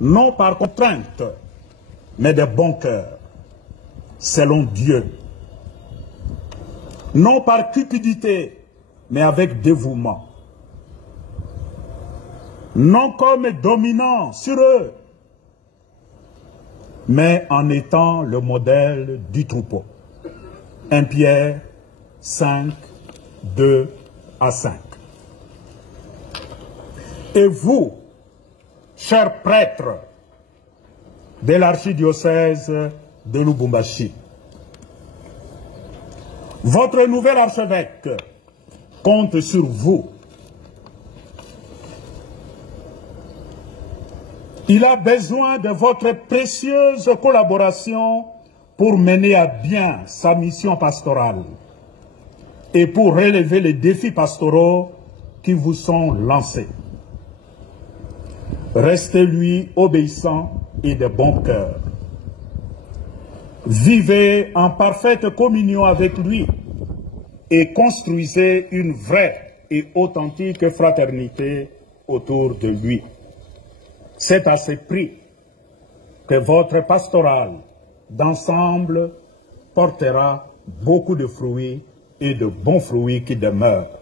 non par contrainte, mais de bon cœur, selon Dieu. Non par cupidité, mais avec dévouement. Non comme dominant sur eux, mais en étant le modèle du troupeau. 1 Pierre 5, 2 à 5. Et vous, chers prêtres de l'archidiocèse de Lubumbashi, votre nouvel archevêque compte sur vous. Il a besoin de votre précieuse collaboration pour mener à bien sa mission pastorale et pour relever les défis pastoraux qui vous sont lancés. Restez-lui obéissant et de bon cœur. Vivez en parfaite communion avec lui et construisez une vraie et authentique fraternité autour de lui. C'est à ce prix que votre pastoral d'ensemble portera beaucoup de fruits et de bons fruits qui demeurent.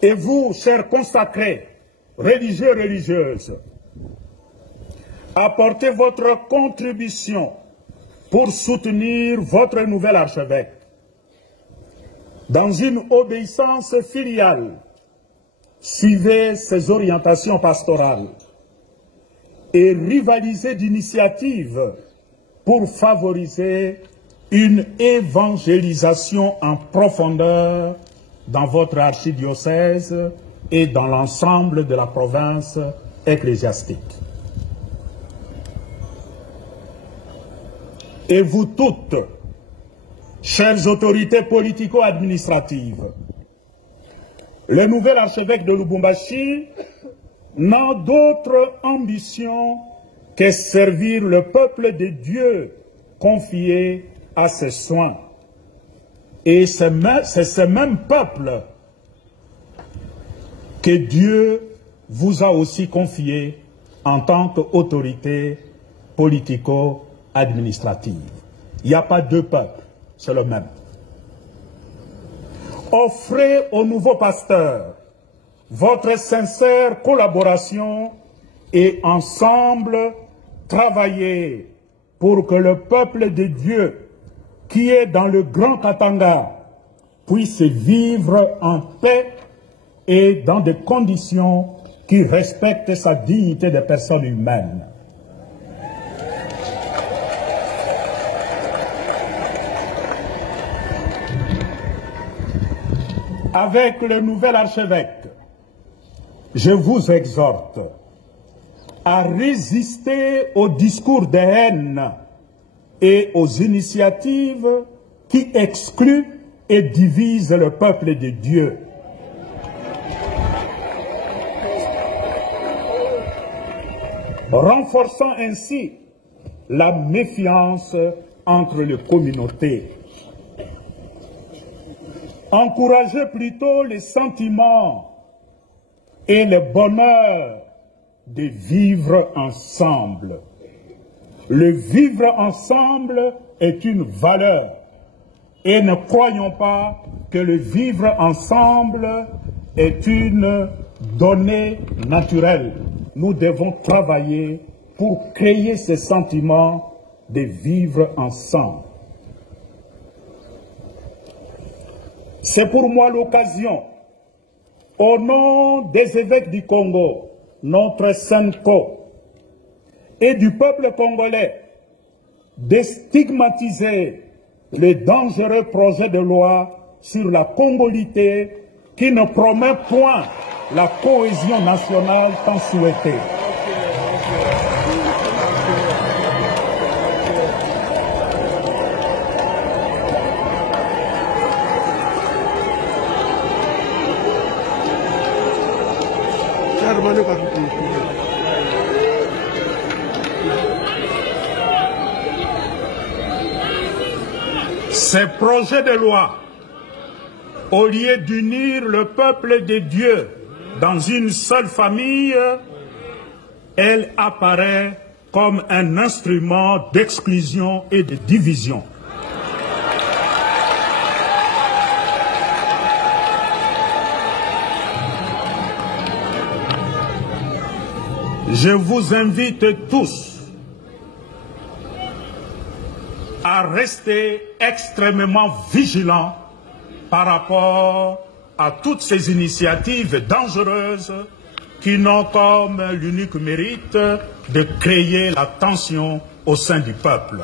Et vous, chers consacrés, religieux et religieuses, apportez votre contribution pour soutenir votre nouvel archevêque dans une obéissance filiale. Suivez ses orientations pastorales et rivalisez d'initiatives pour favoriser une évangélisation en profondeur dans votre archidiocèse et dans l'ensemble de la province ecclésiastique. Et vous toutes, chères autorités politico-administratives, le nouvel archevêque de Lubumbashi n'a d'autre ambition que servir le peuple de Dieu confié à ses soins. Et c'est ce même peuple que Dieu vous a aussi confié en tant qu'autorité politico-administrative. Il n'y a pas deux peuples, c'est le même. Offrez au nouveau pasteur votre sincère collaboration et ensemble travaillez pour que le peuple de Dieu qui est dans le Grand Katanga puisse vivre en paix et dans des conditions qui respectent sa dignité de personne humaine. Avec le nouvel archevêque, je vous exhorte à résister aux discours de haine et aux initiatives qui excluent et divisent le peuple de Dieu. Renforçant ainsi la méfiance entre les communautés. Encouragez plutôt les sentiments et le bonheur de vivre ensemble. Le vivre ensemble est une valeur et ne croyons pas que le vivre ensemble est une donnée naturelle. Nous devons travailler pour créer ce sentiment de vivre ensemble. C'est pour moi l'occasion, au nom des évêques du Congo, notre Senko, et du peuple congolais, de stigmatiser le dangereux projet de loi sur la congolité qui ne promet point la cohésion nationale tant souhaitée. Ces projets de loi, au lieu d'unir le peuple de Dieu dans une seule famille, elle apparaît comme un instrument d'exclusion et de division. Je vous invite tous à rester extrêmement vigilants par rapport à toutes ces initiatives dangereuses qui n'ont comme l'unique mérite de créer la tension au sein du peuple.